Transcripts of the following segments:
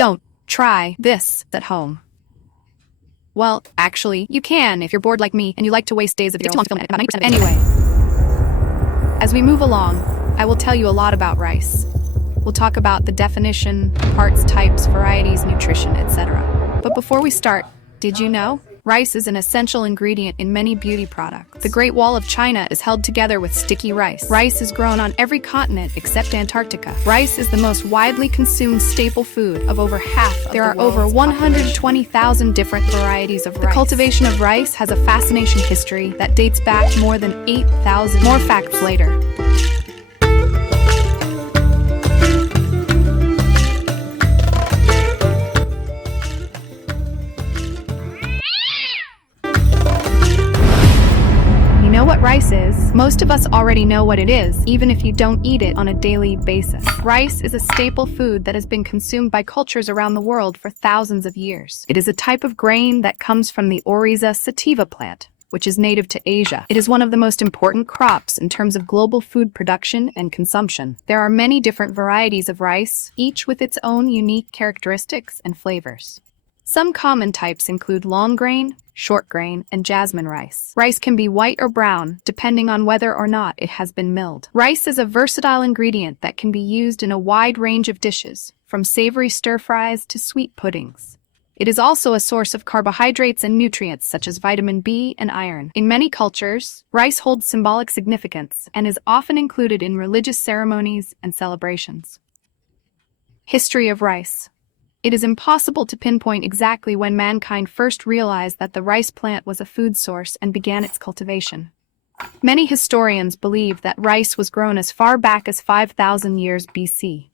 Don't try this at home. Well, actually, you can if you're bored like me and you like to waste days of your film at about 90% of it. Anyway, as we move along, I will tell you a lot about rice. We'll talk about the definition, parts, types, varieties, nutrition, etc. But before we start, did you know? Rice is an essential ingredient in many beauty products. The Great Wall of China is held together with sticky rice. Rice is grown on every continent except Antarctica. Rice is the most widely consumed staple food of over half of the world's population. There are over 120,000 different varieties of rice. The cultivation of rice has a fascination history that dates back more than 8,000. More facts later. What rice is. Most of us already know what it is, even if you don't eat it on a daily basis. Rice is a staple food that has been consumed by cultures around the world for thousands of years. It is a type of grain that comes from the Oryza sativa plant, which is native to Asia. It is one of the most important crops in terms of global food production and consumption. There are many different varieties of rice, each with its own unique characteristics and flavors. Some common types include long grain, short grain, and jasmine rice. Rice can be white or brown, depending on whether or not it has been milled. Rice is a versatile ingredient that can be used in a wide range of dishes, from savory stir-fries to sweet puddings. It is also a source of carbohydrates and nutrients such as vitamin B and iron. In many cultures, rice holds symbolic significance and is often included in religious ceremonies and celebrations. History of rice. It is impossible to pinpoint exactly when mankind first realized that the rice plant was a food source and began its cultivation. Many historians believe that rice was grown as far back as 5,000 years BC.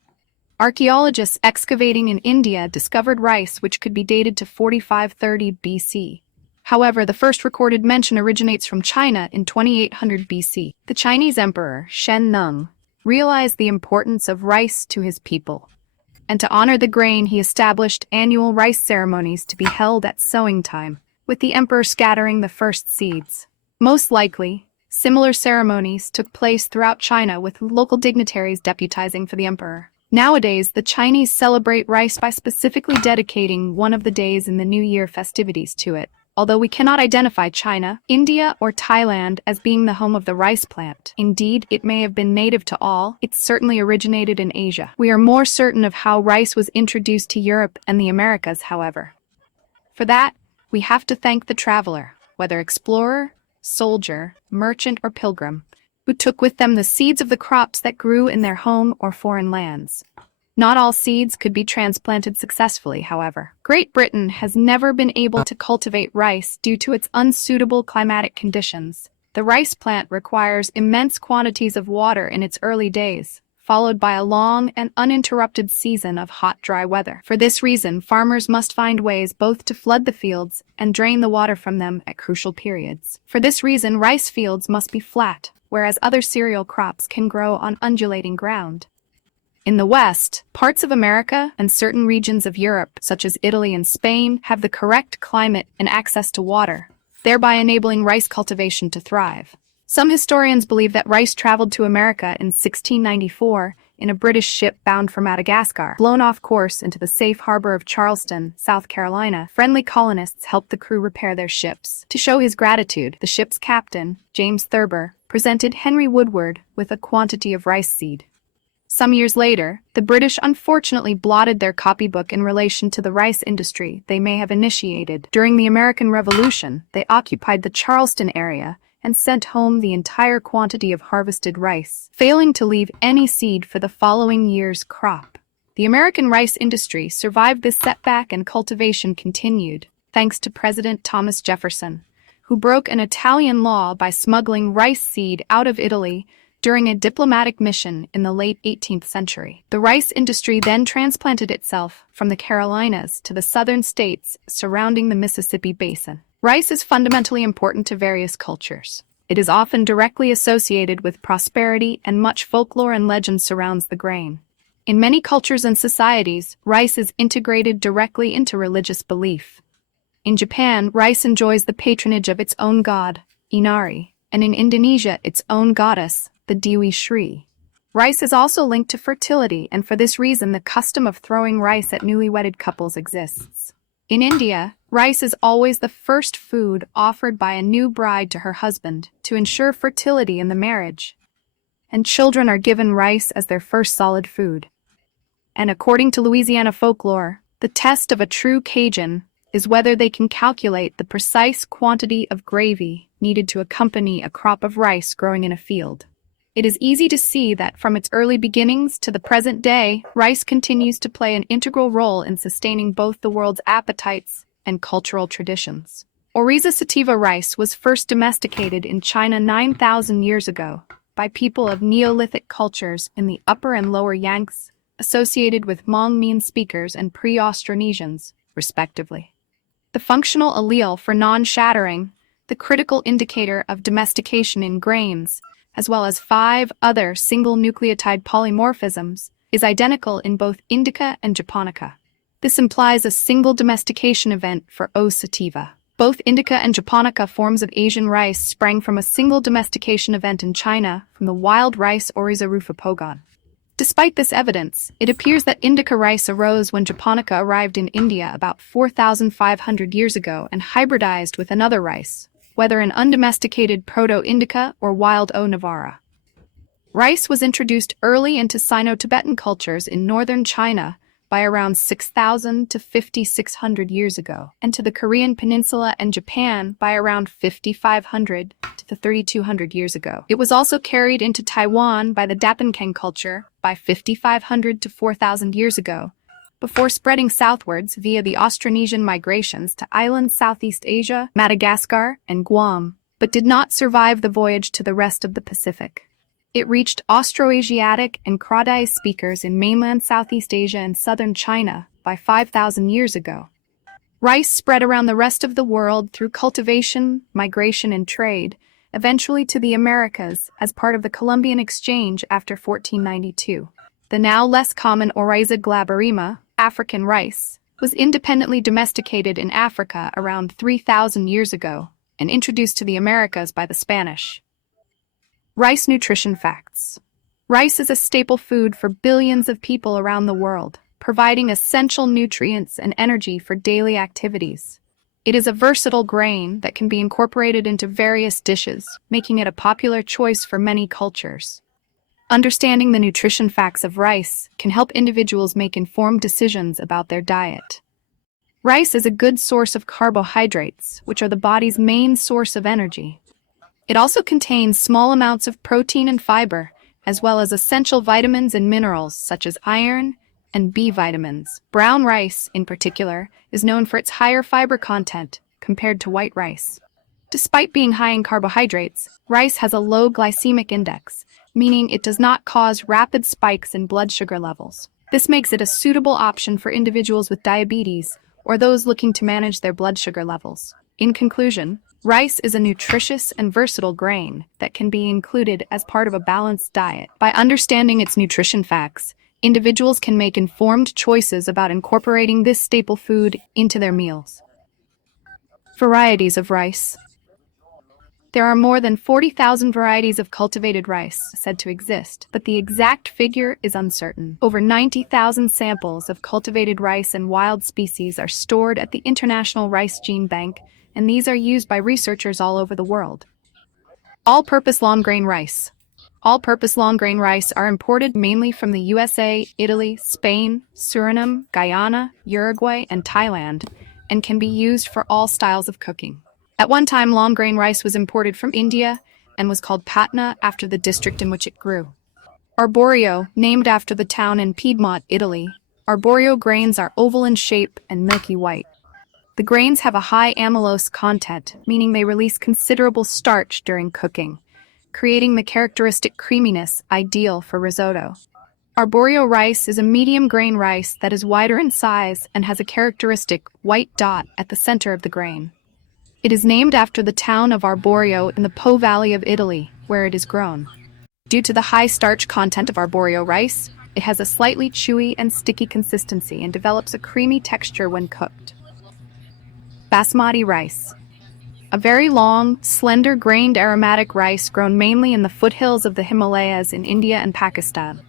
Archaeologists excavating in India discovered rice which could be dated to 4530 BC. However, the first recorded mention originates from China in 2800 BC. The Chinese emperor, Shen Nung, realized the importance of rice to his people. And to honor the grain, he established annual rice ceremonies to be held at sowing time, with the emperor scattering the first seeds. Most likely, similar ceremonies took place throughout China with local dignitaries deputizing for the emperor. Nowadays, the Chinese celebrate rice by specifically dedicating one of the days in the New Year festivities to it. Although we cannot identify China, India, or Thailand as being the home of the rice plant. Indeed, it may have been native to all. It certainly originated in Asia. We are more certain of how rice was introduced to Europe and the Americas, however. For that, we have to thank the traveler, whether explorer, soldier, merchant, or pilgrim, who took with them the seeds of the crops that grew in their home or foreign lands. Not all seeds could be transplanted successfully, however. Great Britain has never been able to cultivate rice due to its unsuitable climatic conditions. The rice plant requires immense quantities of water in its early days, followed by a long and uninterrupted season of hot, dry weather. For this reason, farmers must find ways both to flood the fields and drain the water from them at crucial periods. For this reason, rice fields must be flat, whereas other cereal crops can grow on undulating ground. In the West, parts of America and certain regions of Europe, such as Italy and Spain, have the correct climate and access to water, thereby enabling rice cultivation to thrive. Some historians believe that rice traveled to America in 1694 in a British ship bound for Madagascar. Blown off course into the safe harbor of Charleston, South Carolina, friendly colonists helped the crew repair their ships. To show his gratitude, the ship's captain, James Thurber, presented Henry Woodward with a quantity of rice seed. Some years later, the British unfortunately blotted their copybook in relation to the rice industry they may have initiated. During the American Revolution, they occupied the Charleston area and sent home the entire quantity of harvested rice, failing to leave any seed for the following year's crop. The American rice industry survived this setback and cultivation continued, thanks to President Thomas Jefferson, who broke an Italian law by smuggling rice seed out of Italy during a diplomatic mission in the late 18th century. The rice industry then transplanted itself from the Carolinas to the southern states surrounding the Mississippi Basin. Rice is fundamentally important to various cultures. It is often directly associated with prosperity, and much folklore and legend surrounds the grain. In many cultures and societies, rice is integrated directly into religious belief. In Japan, rice enjoys the patronage of its own god, Inari, and in Indonesia, its own goddess, the Dewi Sri. Rice is also linked to fertility, and for this reason, the custom of throwing rice at newly wedded couples exists. In India, rice is always the first food offered by a new bride to her husband to ensure fertility in the marriage, and children are given rice as their first solid food. And according to Louisiana folklore, the test of a true Cajun is whether they can calculate the precise quantity of gravy needed to accompany a crop of rice growing in a field. It is easy to see that from its early beginnings to the present day, rice continues to play an integral role in sustaining both the world's appetites and cultural traditions. Oryza sativa rice was first domesticated in China 9,000 years ago by people of Neolithic cultures in the Upper and Lower Yangtze, associated with Hmong-Mien speakers and pre-Austronesians, respectively. The functional allele for non-shattering, the critical indicator of domestication in grains, as well as 5 other single nucleotide polymorphisms, is identical in both indica and japonica. This implies a single domestication event for O. sativa. Both indica and japonica forms of Asian rice sprang from a single domestication event in China from the wild rice Oryza rufa pogon. Despite this evidence, it appears that indica rice arose when japonica arrived in India about 4,500 years ago and hybridized with another rice, whether an undomesticated Proto-Indica or wild O. navara. Rice was introduced early into Sino-Tibetan cultures in northern China by around 6,000 to 5,600 years ago, and to the Korean peninsula and Japan by around 5,500 to 3,200 years ago. It was also carried into Taiwan by the Dapinkeng culture by 5,500 to 4,000 years ago, before spreading southwards via the Austronesian migrations to islands Southeast Asia, Madagascar, and Guam, but did not survive the voyage to the rest of the Pacific. It reached Austroasiatic and Kra-Dai speakers in mainland Southeast Asia and southern China by 5,000 years ago. Rice spread around the rest of the world through cultivation, migration, and trade, eventually to the Americas as part of the Columbian Exchange after 1492. The now less common Oryza glaberrima, African rice, was independently domesticated in Africa around 3,000 years ago and introduced to the Americas by the Spanish. Rice nutrition facts. Rice is a staple food for billions of people around the world, providing essential nutrients and energy for daily activities. It is a versatile grain that can be incorporated into various dishes, making it a popular choice for many cultures. Understanding the nutrition facts of rice can help individuals make informed decisions about their diet. Rice is a good source of carbohydrates, which are the body's main source of energy. It also contains small amounts of protein and fiber, as well as essential vitamins and minerals such as iron and B vitamins. Brown rice, in particular, is known for its higher fiber content compared to white rice. Despite being high in carbohydrates, rice has a low glycemic index, meaning it does not cause rapid spikes in blood sugar levels. This makes it a suitable option for individuals with diabetes or those looking to manage their blood sugar levels. In conclusion, rice is a nutritious and versatile grain that can be included as part of a balanced diet. By understanding its nutrition facts, individuals can make informed choices about incorporating this staple food into their meals. Varieties of rice. There are more than 40,000 varieties of cultivated rice said to exist, but the exact figure is uncertain. Over 90,000 samples of cultivated rice and wild species are stored at the International Rice Gene Bank, and these are used by researchers all over the world. All-purpose long-grain rice. All-purpose long-grain rice are imported mainly from the USA, Italy, Spain, Suriname, Guyana, Uruguay, and Thailand, and can be used for all styles of cooking. At one time, long-grain rice was imported from India and was called Patna after the district in which it grew. Arborio, named after the town in Piedmont, Italy. Arborio grains are oval in shape and milky white. The grains have a high amylose content, meaning they release considerable starch during cooking, creating the characteristic creaminess ideal for risotto. Arborio rice is a medium grain rice that is wider in size and has a characteristic white dot at the center of the grain. It is named after the town of Arborio in the Po Valley of Italy, where it is grown. Due to the high starch content of Arborio rice, it has a slightly chewy and sticky consistency and develops a creamy texture when cooked. Basmati rice. a very long, slender-grained aromatic rice grown mainly in the foothills of the Himalayas in India and Pakistan.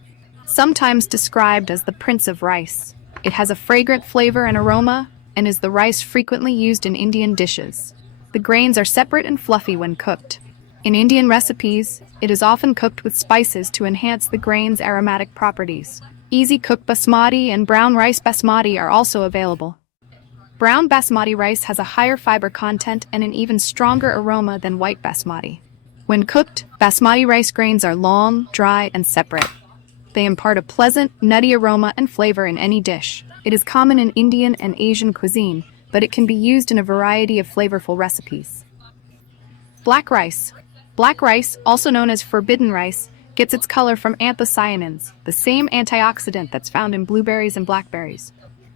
Sometimes described as the Prince of Rice, it has a fragrant flavor and aroma and is the rice frequently used in Indian dishes. The grains are separate and fluffy when cooked. In Indian recipes, it is often cooked with spices to enhance the grain's aromatic properties. Easy-cook basmati and brown rice basmati are also available. Brown basmati rice has a higher fiber content and an even stronger aroma than white basmati. When cooked, basmati rice grains are long, dry, and separate. They impart a pleasant, nutty aroma and flavor in any dish. It is common in Indian and Asian cuisine, but it can be used in a variety of flavorful recipes. Black rice. Black rice, also known as forbidden rice, gets its color from anthocyanins, the same antioxidant that's found in blueberries and blackberries.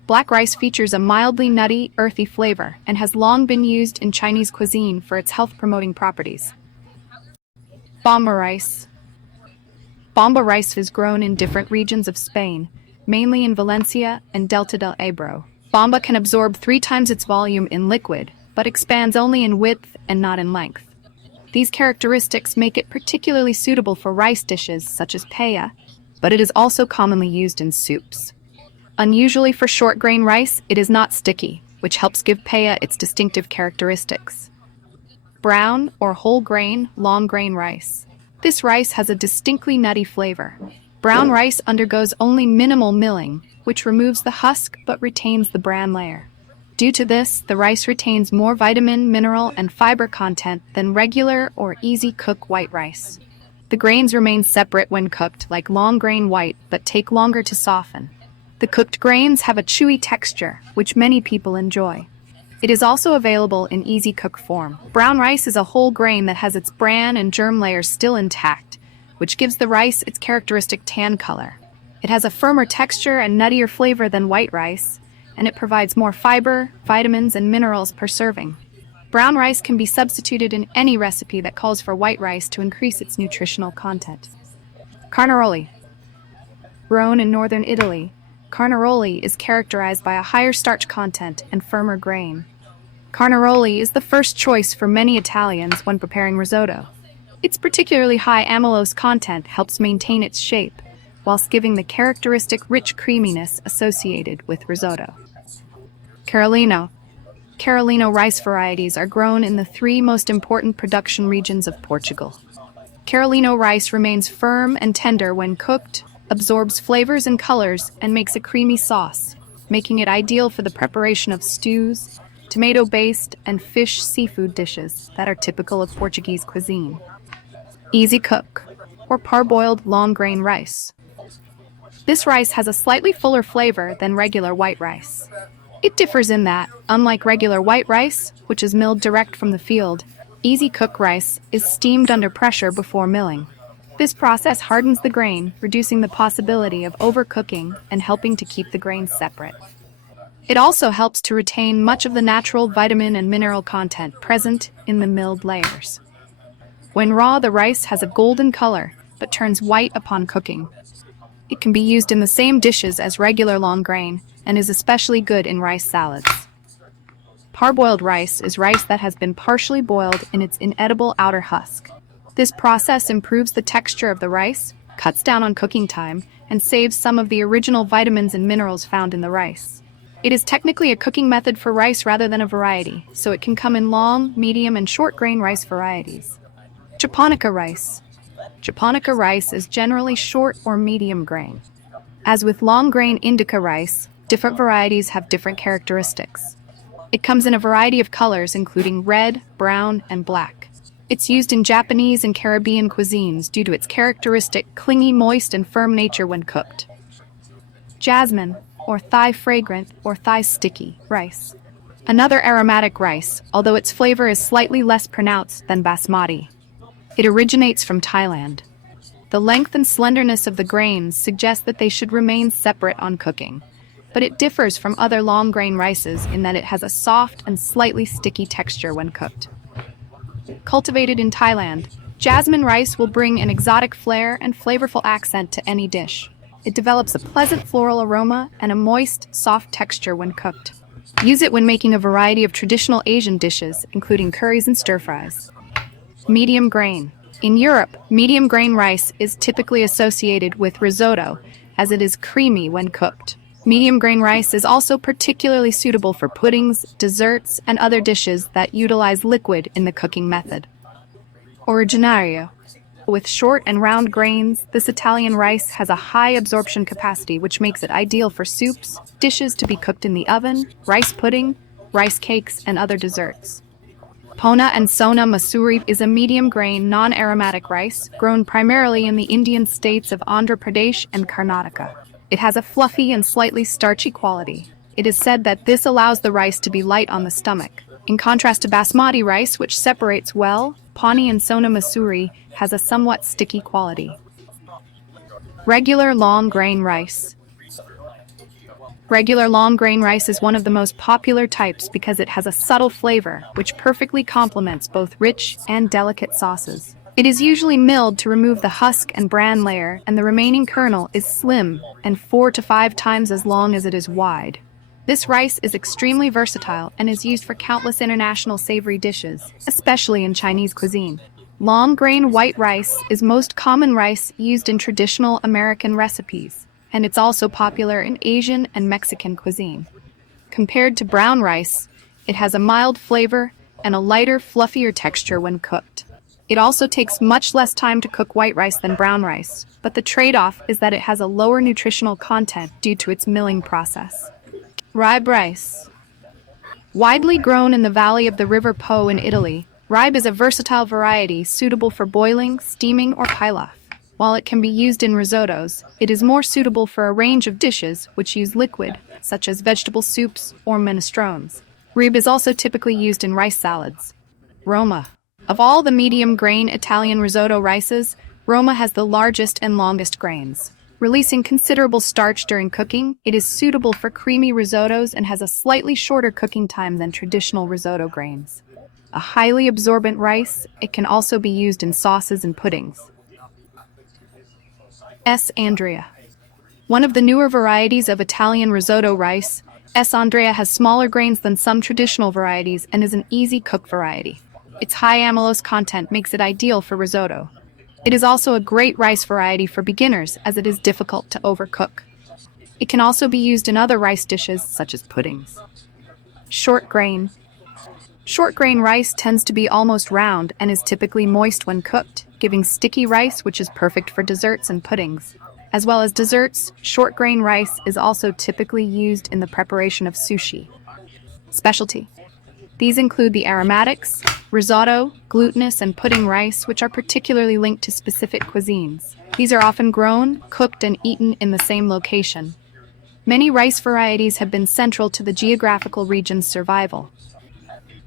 Black rice features a mildly nutty, earthy flavor and has long been used in Chinese cuisine for its health-promoting properties. Bomba rice. Bomba rice is grown in different regions of Spain, mainly in Valencia and Delta del Ebro. Bomba can absorb 3 times its volume in liquid, but expands only in width and not in length. These characteristics make it particularly suitable for rice dishes such as paella, but it is also commonly used in soups. Unusually for short-grain rice, it is not sticky, which helps give paella its distinctive characteristics. Brown or whole-grain, long-grain rice. This rice has a distinctly nutty flavor. Brown rice undergoes only minimal milling, which removes the husk but retains the bran layer. Due to this, the rice retains more vitamin, mineral, and fiber content than regular or easy-cook white rice. The grains remain separate when cooked, like long-grain white, but take longer to soften. The cooked grains have a chewy texture, which many people enjoy. It is also available in easy-cook form. Brown rice is a whole grain that has its bran and germ layers still intact, which gives the rice its characteristic tan color. It has a firmer texture and nuttier flavor than white rice, and it provides more fiber, vitamins, and minerals per serving. Brown rice can be substituted in any recipe that calls for white rice to increase its nutritional content. Carnaroli. Grown in northern Italy, carnaroli is characterized by a higher starch content and firmer grain. Carnaroli is the first choice for many Italians when preparing risotto. Its particularly high amylose content helps maintain its shape, whilst giving the characteristic rich creaminess associated with risotto. Carolino. Carolino rice varieties are grown in the 3 most important production regions of Portugal. Carolino rice remains firm and tender when cooked, absorbs flavors and colors, and makes a creamy sauce, making it ideal for the preparation of stews, tomato-based, and fish seafood dishes that are typical of Portuguese cuisine. Easy cook, or parboiled long-grain rice. This rice has a slightly fuller flavor than regular white rice. It differs in that, unlike regular white rice, which is milled direct from the field, easy cook rice is steamed under pressure before milling. This process hardens the grain, reducing the possibility of overcooking and helping to keep the grains separate. It also helps to retain much of the natural vitamin and mineral content present in the milled layers. When raw, the rice has a golden color, but turns white upon cooking. It can be used in the same dishes as regular long grain, and is especially good in rice salads. Parboiled rice is rice that has been partially boiled in its inedible outer husk. This process improves the texture of the rice, cuts down on cooking time, and saves some of the original vitamins and minerals found in the rice. It is technically a cooking method for rice rather than a variety, so it can come in long, medium, and short grain rice varieties. Japonica rice. Japonica rice is generally short or medium grain. As with long grain indica rice, different varieties have different characteristics. It comes in a variety of colors including red, brown, and black. It's used in Japanese and Caribbean cuisines due to its characteristic clingy, moist, and firm nature when cooked. Jasmine, or Thai fragrant or Thai sticky rice. Another aromatic rice, although its flavor is slightly less pronounced than basmati. It originates from Thailand. The length and slenderness of the grains suggest that they should remain separate on cooking, but it differs from other long grain rices in that it has a soft and slightly sticky texture when cooked. Cultivated in Thailand, jasmine rice will bring an exotic flair and flavorful accent to any dish. It develops a pleasant floral aroma and a moist, soft texture when cooked. Use it when making a variety of traditional Asian dishes, including curries and stir-fries. Medium grain. In Europe, medium grain rice is typically associated with risotto, as it is creamy when cooked. Medium grain rice is also particularly suitable for puddings, desserts, and other dishes that utilize liquid in the cooking method. Originario. With short and round grains, this Italian rice has a high absorption capacity, which makes it ideal for soups, dishes to be cooked in the oven, rice pudding, rice cakes, and other desserts. Pona and Sona Masuri is a medium-grain, non-aromatic rice grown primarily in the Indian states of Andhra Pradesh and Karnataka. It has a fluffy and slightly starchy quality. It is said that this allows the rice to be light on the stomach. In contrast to basmati rice, which separates well, Pani and Sona Masuri has a somewhat sticky quality. Regular long-grain rice. Regular long-grain rice is one of the most popular types because it has a subtle flavor, which perfectly complements both rich and delicate sauces. It is usually milled to remove the husk and bran layer, and the remaining kernel is slim and 4 to 5 times as long as it is wide. This rice is extremely versatile and is used for countless international savory dishes, especially in Chinese cuisine. Long-grain white rice is most common rice used in traditional American recipes, and it's also popular in Asian and Mexican cuisine. Compared to brown rice, it has a mild flavor and a lighter, fluffier texture when cooked. It also takes much less time to cook white rice than brown rice, but the trade-off is that it has a lower nutritional content due to its milling process. Ribe rice. Widely grown in the valley of the River Po in Italy, ribe is a versatile variety suitable for boiling, steaming, or pilaf. While it can be used in risottos, it is more suitable for a range of dishes which use liquid, such as vegetable soups or minestrones. Ribe is also typically used in rice salads. Roma. Of all the medium-grain Italian risotto rices, Roma has the largest and longest grains. Releasing considerable starch during cooking, it is suitable for creamy risottos and has a slightly shorter cooking time than traditional risotto grains. A highly absorbent rice, it can also be used in sauces and puddings. S. Andrea. One of the newer varieties of Italian risotto rice, S. Andrea has smaller grains than some traditional varieties and is an easy cook variety. Its high amylose content makes it ideal for risotto. It is also a great rice variety for beginners as it is difficult to overcook. It can also be used in other rice dishes such as puddings. Short grain. Short grain rice tends to be almost round and is typically moist when cooked, giving sticky rice which is perfect for desserts and puddings. As well as desserts, short grain rice is also typically used in the preparation of sushi. Specialty. These include the aromatics, risotto, glutinous, and pudding rice, which are particularly linked to specific cuisines. These are often grown, cooked, and eaten in the same location. Many rice varieties have been central to the geographical region's survival.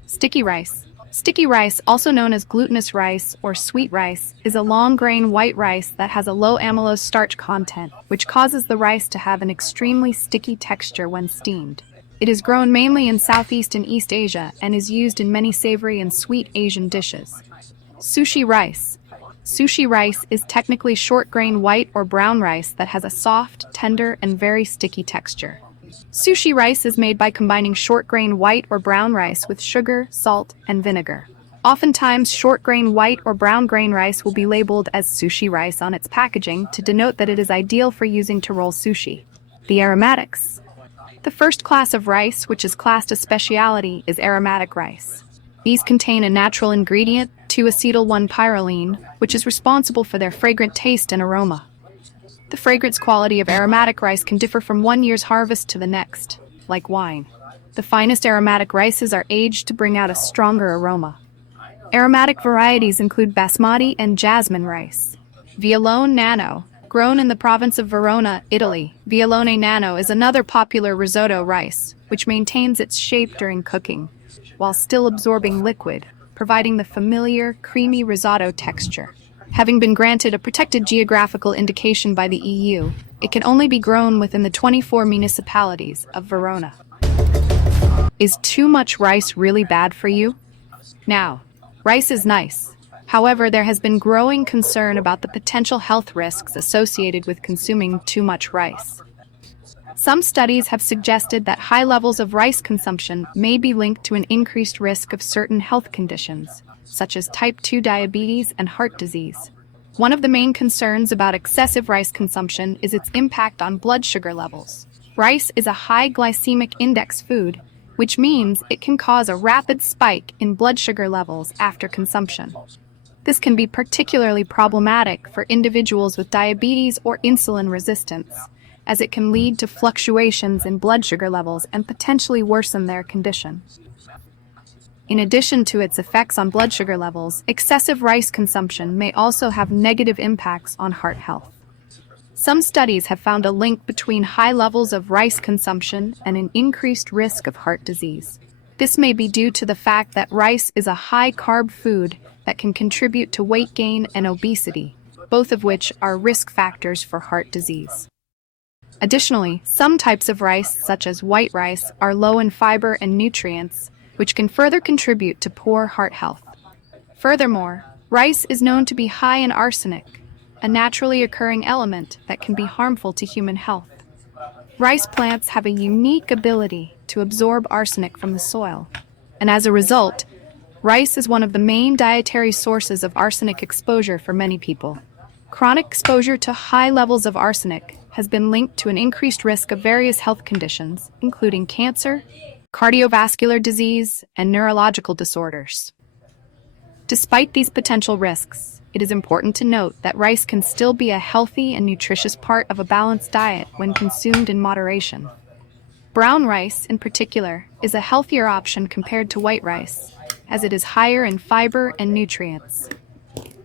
Sticky rice. Sticky rice, also known as glutinous rice or sweet rice, is a long-grain white rice that has a low amylose starch content, which causes the rice to have an extremely sticky texture when steamed. It is grown mainly in Southeast and East Asia and is used in many savory and sweet Asian dishes. Sushi rice. Sushi rice is technically short-grain white or brown rice that has a soft, tender, and very sticky texture. Sushi rice is made by combining short-grain white or brown rice with sugar, salt, and vinegar. Oftentimes, short-grain white or brown grain rice will be labeled as sushi rice on its packaging to denote that it is ideal for using to roll sushi. The aromatics. The first class of rice, which is classed as specialty, is aromatic rice. These contain a natural ingredient, 2-acetyl-1-pyrroline, which is responsible for their fragrant taste and aroma. The fragrance quality of aromatic rice can differ from one year's harvest to the next, like wine. The finest aromatic rices are aged to bring out a stronger aroma. Aromatic varieties include basmati and jasmine rice. Vialone Nano. Grown in the province of Verona, Italy, Vialone Nano is another popular risotto rice, which maintains its shape during cooking, while still absorbing liquid, providing the familiar, creamy risotto texture. Having been granted a protected geographical indication by the EU, it can only be grown within the 24 municipalities of Verona. Is too much rice really bad for you? Now, rice is nice. However, there has been growing concern about the potential health risks associated with consuming too much rice. Some studies have suggested that high levels of rice consumption may be linked to an increased risk of certain health conditions, such as type 2 diabetes and heart disease. One of the main concerns about excessive rice consumption is its impact on blood sugar levels. Rice is a high glycemic index food, which means it can cause a rapid spike in blood sugar levels after consumption. This can be particularly problematic for individuals with diabetes or insulin resistance, as it can lead to fluctuations in blood sugar levels and potentially worsen their condition. In addition to its effects on blood sugar levels, excessive rice consumption may also have negative impacts on heart health. Some studies have found a link between high levels of rice consumption and an increased risk of heart disease. This may be due to the fact that rice is a high-carb food that can contribute to weight gain and obesity, both of which are risk factors for heart disease. Additionally, some types of rice, such as white rice, are low in fiber and nutrients, which can further contribute to poor heart health. Furthermore, rice is known to be high in arsenic, a naturally occurring element that can be harmful to human health. Rice plants have a unique ability to absorb arsenic from the soil, and as a result, rice is one of the main dietary sources of arsenic exposure for many people. Chronic exposure to high levels of arsenic has been linked to an increased risk of various health conditions, including cancer, cardiovascular disease, and neurological disorders. Despite these potential risks, it is important to note that rice can still be a healthy and nutritious part of a balanced diet when consumed in moderation. Brown rice, in particular, is a healthier option compared to white rice, as it is higher in fiber and nutrients.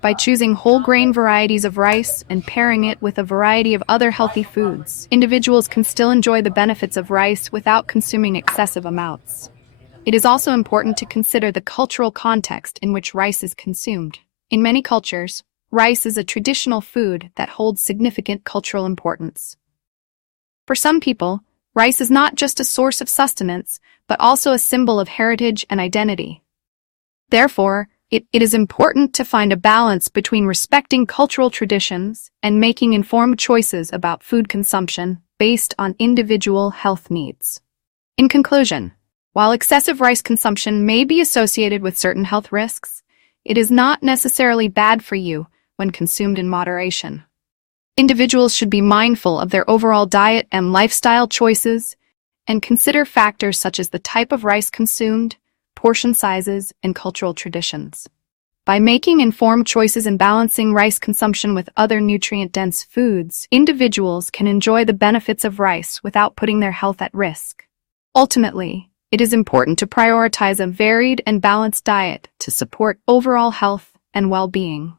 By choosing whole grain varieties of rice and pairing it with a variety of other healthy foods, individuals can still enjoy the benefits of rice without consuming excessive amounts. It is also important to consider the cultural context in which rice is consumed. In many cultures, rice is a traditional food that holds significant cultural importance. For some people, rice is not just a source of sustenance, but also a symbol of heritage and identity. Therefore, it is important to find a balance between respecting cultural traditions and making informed choices about food consumption based on individual health needs. In conclusion, while excessive rice consumption may be associated with certain health risks, it is not necessarily bad for you when consumed in moderation. Individuals should be mindful of their overall diet and lifestyle choices and consider factors such as the type of rice consumed, portion sizes, and cultural traditions. By making informed choices and balancing rice consumption with other nutrient-dense foods, individuals can enjoy the benefits of rice without putting their health at risk. Ultimately, it is important to prioritize a varied and balanced diet to support overall health and well-being.